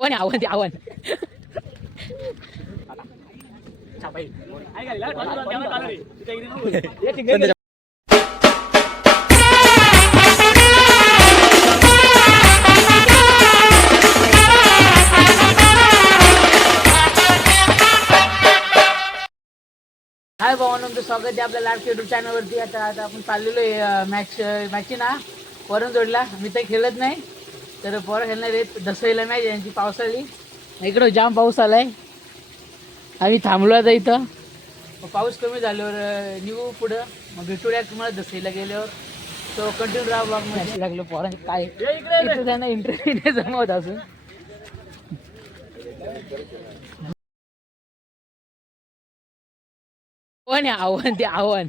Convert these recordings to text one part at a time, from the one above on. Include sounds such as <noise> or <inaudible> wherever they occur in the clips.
कोण आहे आव्हान ते आव्हान हाय भावांनो तुमचं स्वागत आहे आपल्या लाडके युट्यूब चॅनलवरती आता आता आपण चाललेलो आहे मॅच मॅच ना वरून जोडला. मी तर खेळत नाही. तर पोरं खेळणार आहेत. दसरीला मॅच यांची पावसाळी. इकडं जाम पाऊस आलाय. आम्ही थांबलो आता इथं. पाऊस कमी झाल्यावर निघू पुढं. मग भेटूया तुम्हाला दसरीला गेल्यावर. तो कंटिन्यू राहा ब्लॉगमध्ये. अशी लागलो पोरांचे काय? त्यांना इंटरेस्ट नाही जमवत असून कोण आहे आव्हान ते आव्हान.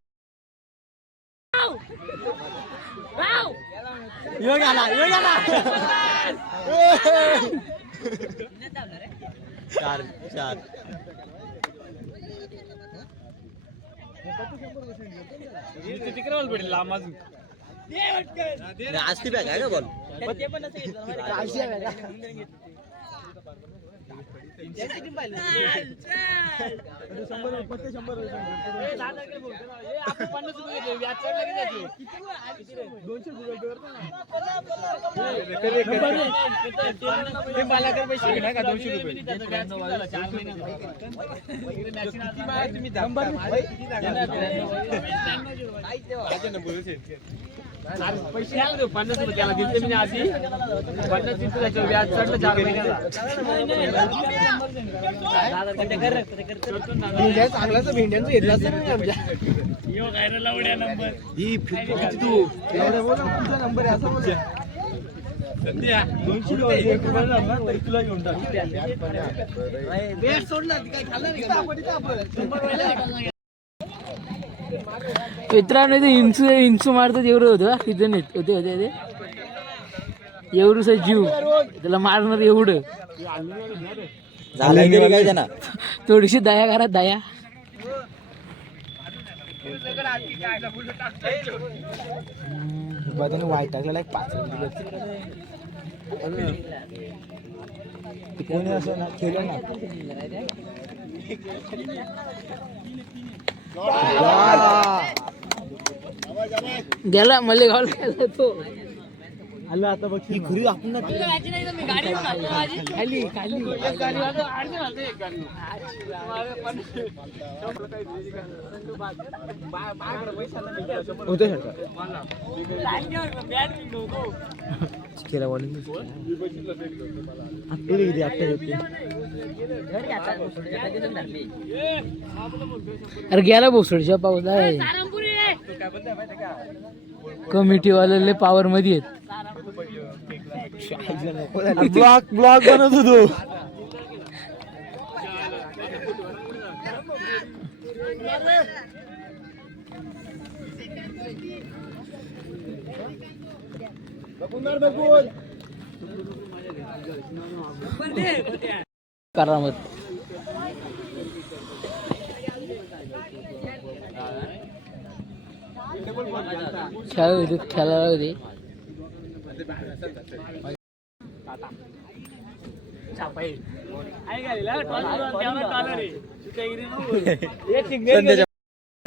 रुपये देतो चार चार. तिकडे भेटेल लांब अजून असती बॅग आहे का? बॉल पैसे पैसे नाही पन्नास रुपये त्याला दिलते मी आधी पन्नास दिलते त्याच्यावर व्याज चढलं चार चांगलाच भेंड्यांचं घेतलं ही तू तुमचा नंबर आहे असं बोल दोनशे तुला घेऊन टाक सोडला काय खाल्लं नाही का? आपण इथं आपण. मित्रांनो ते इंचू इंचू मारतात एवढं होतं किती नाही होते होते होते. एवढंच जीव. त्याला मारणार एवढं. थोडीशी दया करा दया. वाईट टाकलेला एक पाच ते कोणी असं ना खेळलं ना? गेला मल्ले गावला गेला तो. आलं आता बघ ही खुरी आपण ना खाली खाली. होते खेळा बॉलिंग आपटे किती आपटे होते अरे गेला भोसडीच्या पाऊसला कमिटी वाले पॉवर मध्ये आहेत. ब्लॉग ब्लॉग बनवत होतो करामत. खेळ होते खेळायला होते.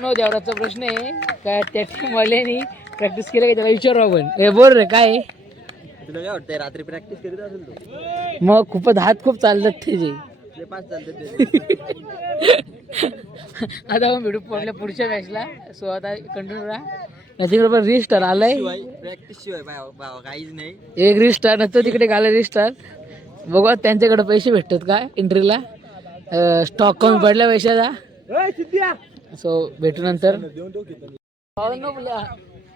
देवराचा प्रश्न आहे. का त्या टीम वाल्यानी प्रॅक्टिस केलं का? त्याला विचारू आपण. हे बोल रे काय? तुला काय वाटतंय रात्री प्रॅक्टिस करीत असेल तू? मग खूपच हात खूप चालतात त्याचे. <laughs> आता आपण भेटू पडल्या पुढच्या मॅचला सो आता कंटिन्यू राहा तिकडे पण रिस्टार आलाय. प्रॅक्टिस शिवाय काहीच नाही. एक रिस्टार नंतर तिकडे गाला रिस्टार बघू आता त्यांच्याकडे पैसे भेटतात का एंट्रीला स्टॉक कमी पडल्या पैशाचा. सो भेटू नंतर.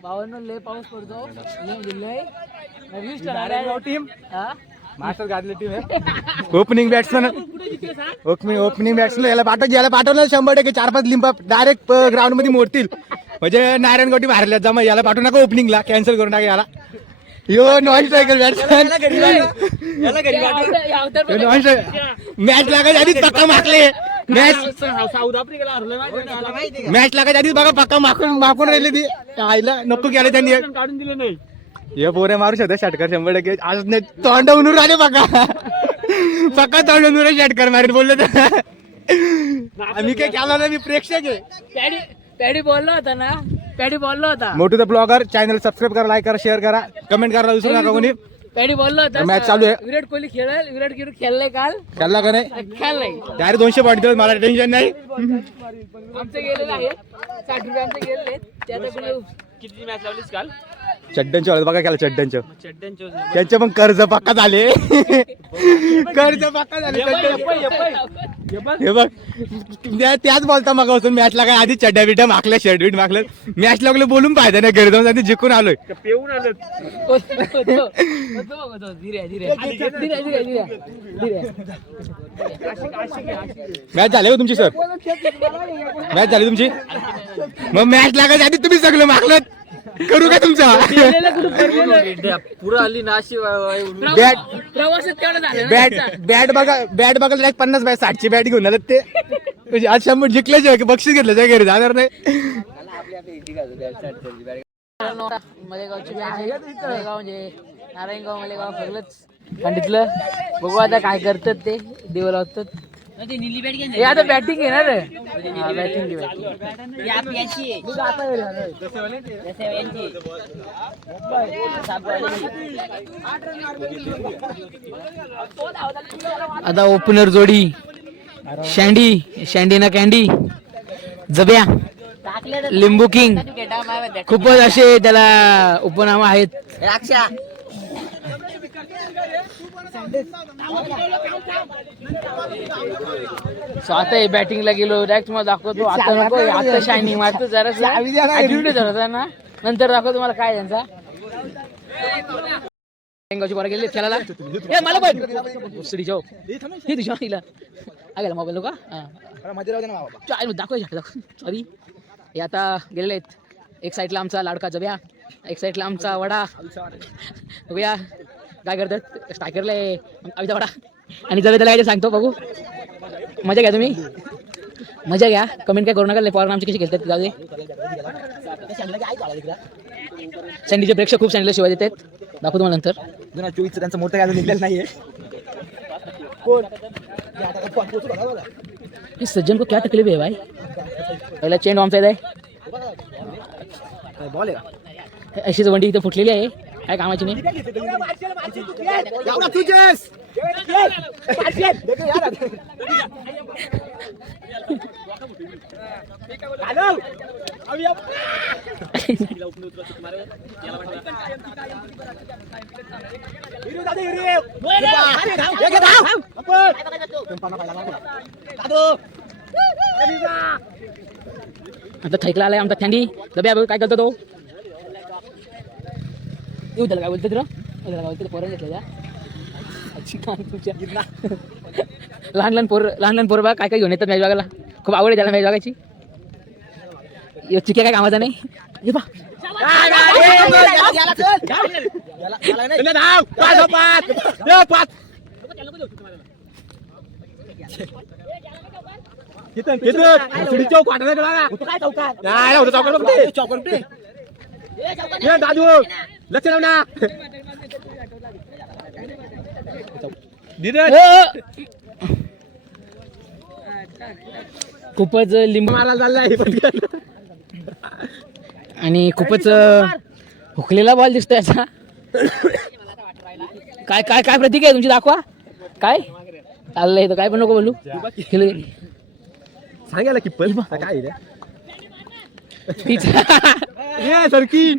भावांनो लय पाऊस पडतो. लय लय. टीम हा? मास्टर गाजली टीम आहे. Opening batsman opening opening batsman याला पाठव याला पाठवलं शंभर टक्के चार पाच लिंबा डायरेक्ट ग्राउंडमध्ये मोडतील. म्हणजे नारायणगोटी मारल्या जमा याला पाठवू नका ओपनिंगला कॅन्सल करून टाका याला. यो non striker batsman non match लागायच्या आधीच पक्का मारले. मॅच साऊथ आफ्रिकेला मॅच लागायच्या आधीच बघा पक्का माखून माखून राहिली ती. आईला नको केलं त्यांनी? काढून दिले नाही. हे पोरे मारू शकतो षटकर शंभर टक्के. आज नाही तोंड उनून राहिले पक्का. पक्का तोंड उनून षटकर मारेल बोललो तर. आम्ही काय केला नाही मी प्रेक्षक आहे. पॅडी पॅडी बोलला होता ना? पॅडी बोलला होता. Mothu the blogger channel subscribe करा लाईक करा शेअर करा. कमेंट करा विसरू नका कोणी. पॅडी बोलला होता. Match चालू आहे. विराट कोहली खेळेल विराट कोहली खेळलाय काल. खेळला का नाही? खेळलाय. डायरेक्ट दोनशे पॉईंट दिले मला टेन्शन नाही. आमचे गेलेले आहे साठ रुपये आमचे गेलेले आहेत. ते आता कोणी किती मॅच लावलीस काल? चड्ड्यांच्या वाळत बघा केला चड्ड्यांचे त्यांचे पण कर्ज पक्का झाले. कर्ज पक्का झाले हे बघ त्या- त्याच बोलता मग असून मॅचला काय आधी चड्ड्या बिड्या मागल्या शर्ट बीट मागल्या. मॅच लागले बोलून फायदा नाही घरी जाऊन आधी जिंकून आलोय. पेऊन आलं. मॅच झाली हो तुमची सर मॅच झाली तुमची? मग मॅच लागायच्या आधी तुम्ही सगळं मागलं करू का तुमचा? पुरं आली नाशी बॅट प्रवासात तेवढं बॅट. बॅट बघा बॅट बघायला पन्नास बॅट साठची बॅट घेऊन आलं ते. म्हणजे आज शंभर जिंकल्याशिवाय बक्षीस घेतल्याशिवाय घरी जाणार नाही. मलेगावची मलेगाव म्हणजे नारायणगाव मलेगाव सगळंच बघू आता काय करतात ते देव लावतात आता बॅटिंग घेणार बॅटिंग आता ओपनर जोडी. शँडी शँडी ना कॅन्डी जब्या लिंबू किंग. खूपच असे त्याला उपनाम आहेत. So आता हे बॅटिंगला गेलो डायरेक्ट तुम्हाला दाखवतो. आता नको आता शायनिंग मारतो जरा ऍटिट्यूड ना नंतर दाखवतो तुम्हाला काय त्यांचा बेंगावची बरं गेले खेळायला. ए, मला पण दुसरी जाऊ. हे तुझ्या मोबाईल का हा. दाखव सॉरी हे आता गेलेले आहेत. एक साईडला आमचा लाडका जब्या एक साईडला आमचा वडा. बघूया. काय करतात? स्टायकरला आमचा वडा. आणि जरा त्याला काय सांगतो बघू. मजा घ्या तुम्ही. मजा घ्या. कमेंट काय करू नका पॉवर आमचे कसे खेळतात जाऊ दे. सँडीचे प्रेक्षक खूप सँडीला शिवाय देतात. दाखवतो तुम्हाला नंतर. दोन हजार चोवीस त्यांचं मोठं काय निघलेलं नाहीये ये सज्जन को क्या तकलीफ है भाई? पहिला चेंड ऑन आहे. बॉल आहे अशीच वंडी इथे फुटलेली आहे. काय कामाची नाही. आता थैकला आलाय आमचा थँडी. दब्या काय करतो तो? येऊ त्याला काय बोलतो तुला? काय बोलतो पोरं घेतलं लहान लहान पोर लहान लहान पोरं बघा काय काय घेऊन येतात मॅच बघायला? खूप आवड आहे त्याला मॅच बघायची. यो चिक्या काय कामाचा नाही? हे पा दादू लक्ष लाव ना. खूपच लिंबू मला चाललाय आणि खूपच हुकलेला बॉल दिसतोय असा. काय काय काय प्रतीक आहे तुमची दाखवा. काय? चाललंय तर काय पण नको बोलू. खेळू. सांगायला की पण काय सरकी.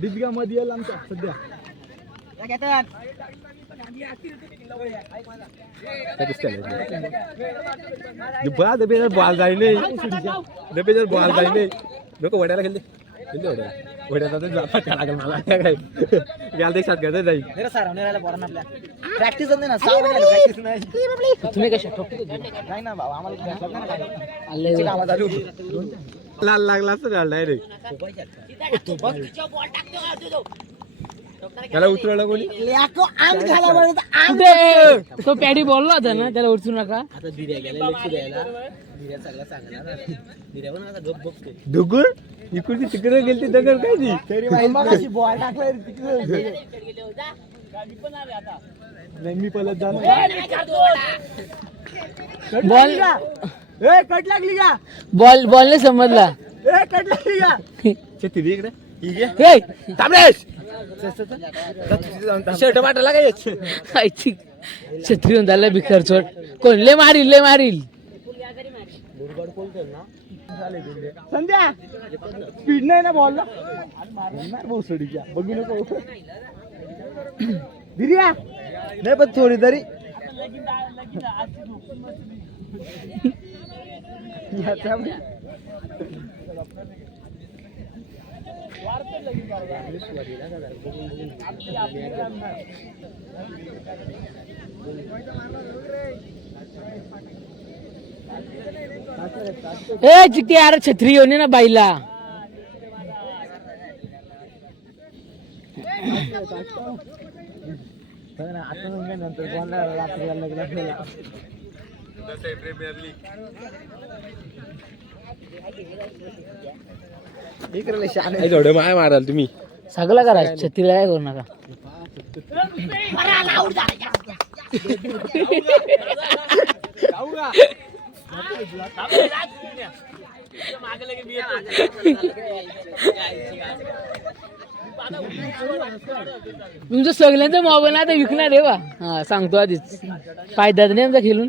दीपिका मध्ये आमचा सध्या. बॉल जाईल डबे जर बॉल जाईल लोक वड्याला खेळले प्रॅक्टिस नाही ना सहा प्रॅक्टिस नाही तुम्ही कशा नाही ना बाबा आम्हाला लाल लागला असतं डायरेक्ट त्याला उतरवलं कोणी? लेको अंग झाला. कुठे? तो पॅडी बोलला होता ना त्याला उचलू नका. आता बिर्या गेला लक्ष द्यायला. सांगणार बिर्या पण आता गप बघतोय डुगूर इकडची तिकडे गेलती दगड काय ती? तरी माहिती मगाशी बॉल टाकलाय तिकडे. नाही मी पलत जाणार. बॉल ए कट लागली का? बॉल बॉल नाही समजला. ए कट लागली का? <laughs> इकडे. शर्ट वाटायला काय छत्री होऊन झालं भिकार चोट कोण? ले मारील ले मारील. संध्या स्पीड नाही ना बॉलला मारणार भोसडीच्या बघू नको बिर्या नाही पण थोडी तरी. ए चिकटी यार छत्री येऊन ना बाईला. Premier league. थोडं माय माराल तुम्ही. सगळं करा छत्रीला काय करू नका. तुमचं सगळ्यांचा मोबाईल आता विकणार आहे बा. हा सांगतो आधीच. फायदा नाही आमचा खेळून.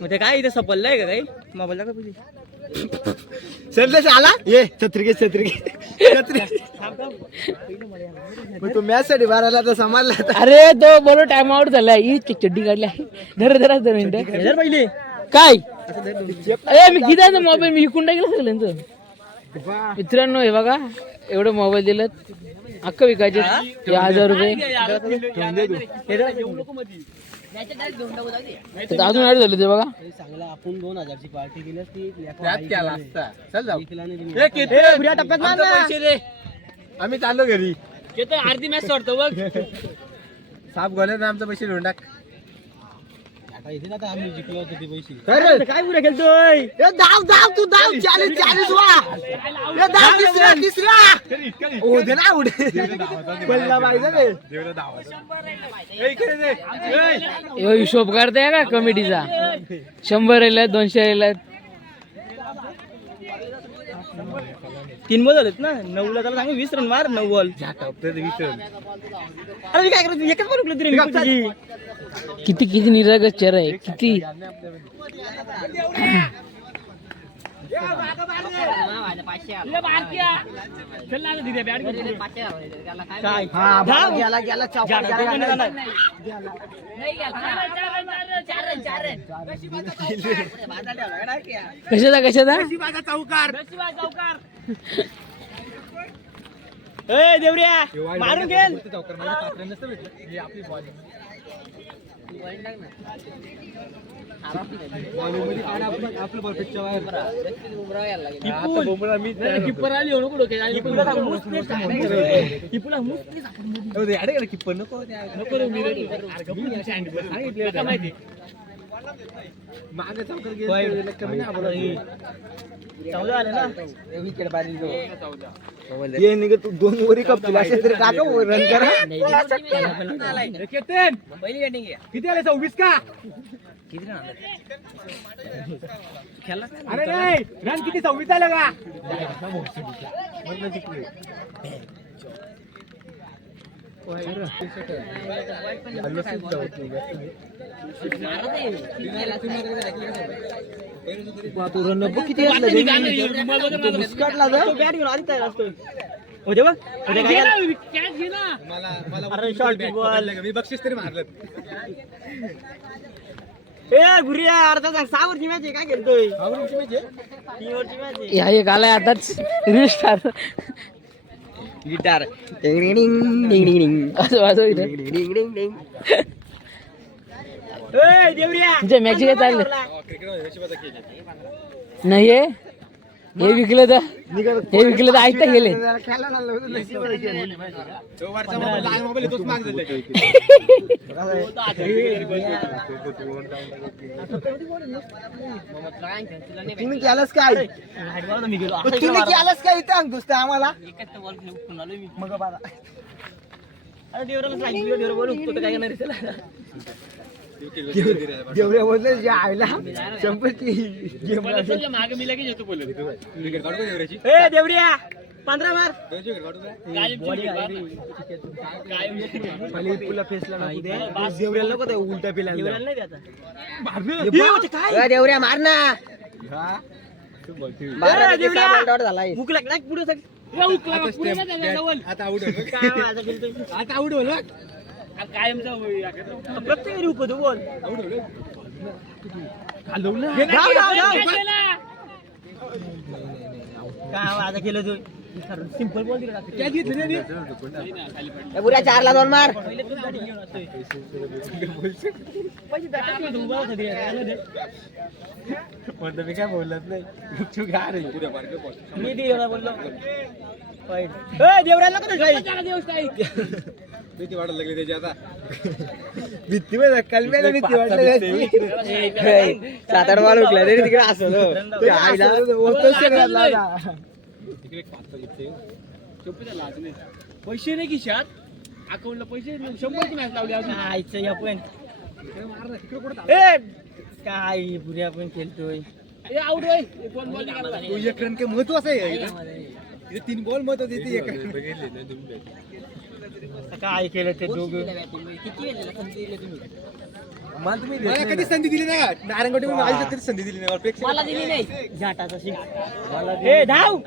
मग ते काय इथे सपललाय का काही? तुझी. सरलेस आला ये छत्री घे छत्री घे. छत्री. मग तू मॅच साठी बाराला तर समाजला अरे तो बरोबर टाइम आउट झाला ही चड्डी काढली आहे. धर धरा दोन मिनिटं. पहिले. काय? अरे मी किती मोबाईल? मी विकून टाकलं सगळ्यांचं मित्रांनो हे बघा. एवढं मोबाईल दिलं. अख्खं विकायचे. हजार रुपये. तर अजून ऍड झाले ते बघा. चांगला आपण दोन हजारची पार्टी केली असती. चल जाऊ. पैसे दे. आम्ही चाललो घरी. अर्धी मॅच सोडतो बघ. साप गोल्यात आमचा पैसे घेऊन टाक. आम्ही जिंकलो होतो ते पैसे. काय पुढे खेळतोय धाव धाव तू धाव चालीस चालीस वा ए, धाव तिसरा तिसरा. ओ दे ना उडे. पडला पाहिजे रे. ह्यो हिशोब करताय का कमिटीचा? शंभर राहिल्यात दोनशे राहिल्यात तीन बॉल झालेत ना? नऊ ला त्याला सांगू वीस रन मार नऊ बॉल. अरे मी काय करतो एकच बॉल उकलं तरी तुझी किती किती निरागस चेहरा आहे. किती गेला गेला चौकार. गेला कशाचा कशाचा ए देवऱ्या मारून खेळ किप्पर आली हो नको. किप्पर नको नको रे, मी ready. सांगितलं होतं. माहिती मागे चौकर चौदा आले ना विकेट बारी ये निघ तू दोन ओरी कप तुला असेल तरी टाका रन करा? किती आले? सव्वीस का? अरे नाही रन किती? सव्वीस आलं का? किती होते बघ होते काय केलं? अरे शॉर्ट बॉल मी बक्षीस तरी मारलं. ए गुरिया अर्धा तास सहा वरची मॅच आहे काय खेळतोय? तीन वरची मॅच आहे. ह्या एक आलाय आताच गिटार डिंग डिंग डिंग डिंग डिंग असं वाजव इथं. डिंग डिंग डिंग डिंग ए देवरिया तुमच्या मॅच काय चाललं. नाही हे? हे विकलं तर? हे विकलं तर ऐकता गेले. तुम्ही केलंस काय? तुम्ही केलंस काय इथं अंकुस्ता आम्हाला? मग बाबा. अरे देवराला सांगितलं देवर बोलू तो काय करणार देवऱ्या बोलले जे आयला संपत्ती मागे. मी लगेच येतो बोलत. ए देवरिया पंधरा मार. तुला फेसला नाही देवऱ्याला नको उलटा पिला देवऱ्या मार ना. भूक लागला. पुढे आता आउट आता आउट बोल कायमचा प्रत्येक बोल. काय केलं तू? सिंपल बोल बुऱ्या चारला दोन मार. मी काय बोलत नाही. तू काय रे. मी देवरा बोललो. देवराला भीती वाटायला लागली त्याची आता. <laughs> भीती कलम्याला भीती वाटली <laughs> सात आठ मार उठला तरी तिकडे असं पैसे नाही खिशात. अकाउंटला पैसे नाही. शंभरची मॅच लावली अजून. आईचं या पण. काय पुऱ्या पण खेळतोय. ए आउट होय. एक रन काय महत्वाचं आहे. तीन बॉल महत्त्वाचे एक रन काय केलं ते दोघं? मला कधी संधी दिली नाही. पण माझी कधी संधी दिली नाही. प्रेक्षक मला दिली नाही. ए धाव!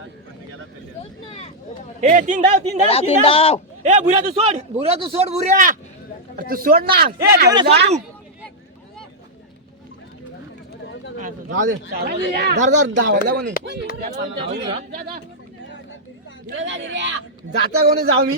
ए तीन धाव तीन धाव तीन धाव. ए बुऱ्या तू सोड. बुऱ्या तू सोड बुऱ्या. तू सोड ना. ए देवऱ्या सोड धर धर धावायला कोणी. जाता कोणी जाऊ मी.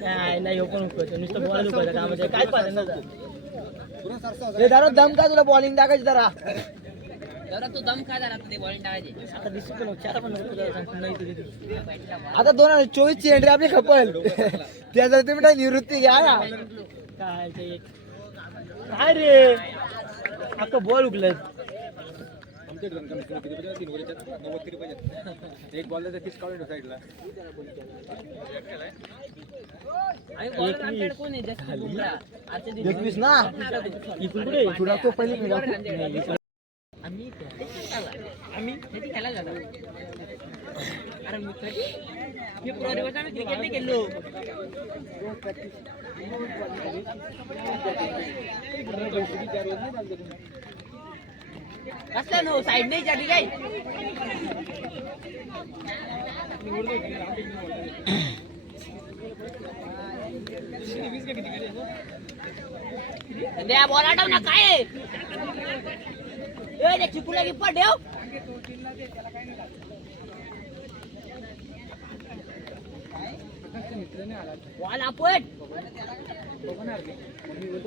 नाही नाही हो पण उकळतो. नुसतं बॉल उकळतं कामाचं. काय पाहिजे ना हे जरा दम का तुला बॉलिंग टाकायची जरा. आता आता दोन हजार चोवीस ची एंट्री आपली खपल. <laughs> त्याचा तुम्ही काय निवृत्ती घ्या ना. काय रे? अख्खं बॉल उकलं आमच्या run कमी किती पाहिजे? तीन याच्यात नव्वद किती पाहिजे? एक बॉल तीस काढून साईडला एकवीस ना? इकडून कुठे? थोडा तो पहिले क्रिकेट नाही खेळलो. कसला नो हो, साईड नाही जाती काय? द्या बॉल ना काय? ए चिपूला की ठेव बॉल आपण. बुऱ्याला आतमध्ये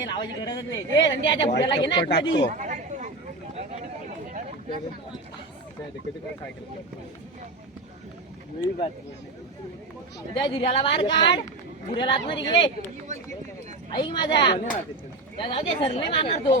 लावायची गरजच नाही घे ना त्या धुऱ्याला बाहेर काढ धुऱ्याला आतमध्ये घे ऐक माझा त्या जाऊ दे सरले मारणार तो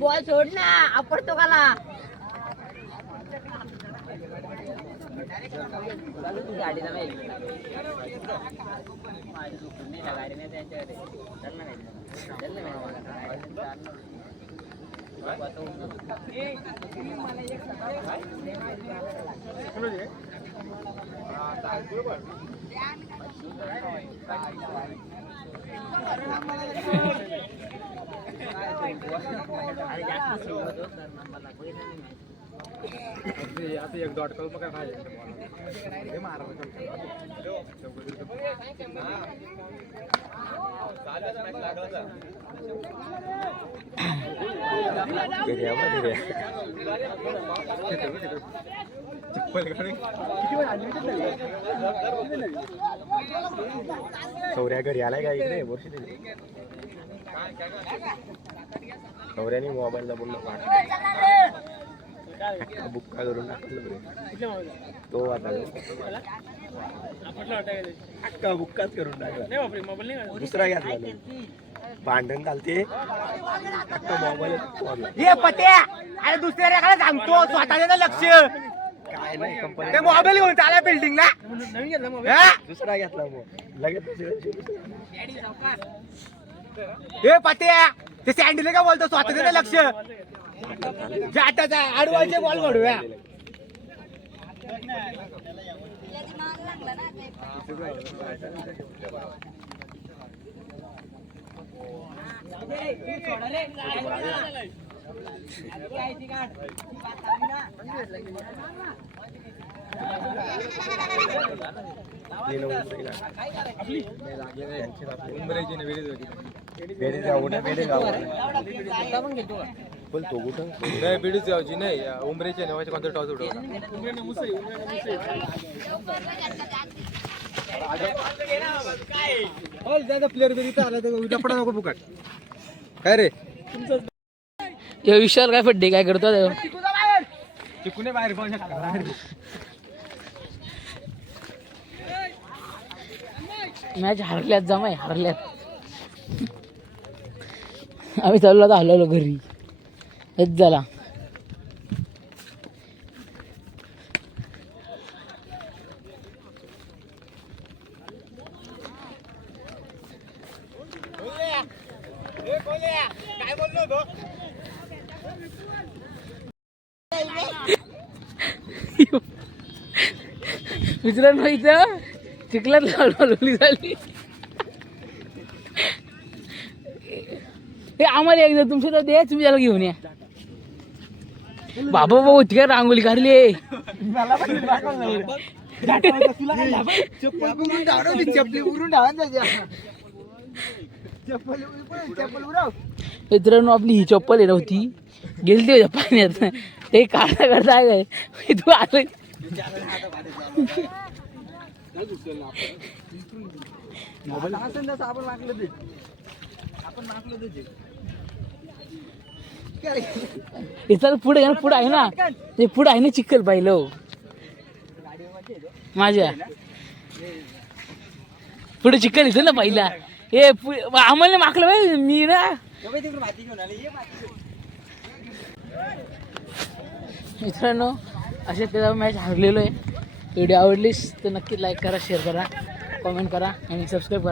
बॉल सोड ना आपडतो काला. गाडीला माहिती आता एक डॉट करून काय पाहिजे सौऱ्या घरी आलाय का इकडे? वर्ष सौऱ्याने मोबाईलला बोललो बुक्का करून टाकलं तो आता अक्का बुक्काच करून टाकला. दुसरा घेतला भांडण चालते अक्का मोबाईल ये पट्या! अरे दुसऱ्या सांगतो स्वतःच्या लक्ष. काय नाही कंपनी ते मोबाईल घेऊन चाला बिल्डिंगला दुसरा घेतला मग. लगेच हे पट्या ते सँडीला का बोलतो? स्वतःच्या लक्ष. जाटाचा आडवायचे बॉल घडूया पण तो कुठं नाही बीडीच गावची नाही उमरेच्या नावाची कोणतं टॉस उडव प्लेअर जरी आला तर उद्या पडा नको फुकट. काय रे? तुमचं विशाल काय फड्डे काय करतो मॅच हरल्यात जमाय हरल्यात. आम्ही चाललो आता हलवलो घरी. हेच झाला मित्रांनो इथं चिखलात लावली झाली. हे आम्हाला एकदा तुमच्या तर द्या तुम्ही त्याला घेऊन या. बाबा बाबा काय रांगोली काढली मित्रांनो आपली ही चप्पल आहे नव्हती गेलती होत्या पाण्यात. ते काढता काढता आहे तू. इथं पुढे ना पुढे आहे ना. ते पुढे आहे ना चिखल पाहिलं माझ्या. पुढे चिखल इथं ना पहिला हे आम्हाला माकलं बाई मी ना. मित्रांनो असे त्याचा मॅच हरलेलो आहे. व्हिडिओ आवडलीस तर नक्की लाईक करा शेअर करा कमेंट करा आणि सबस्क्राईब करा.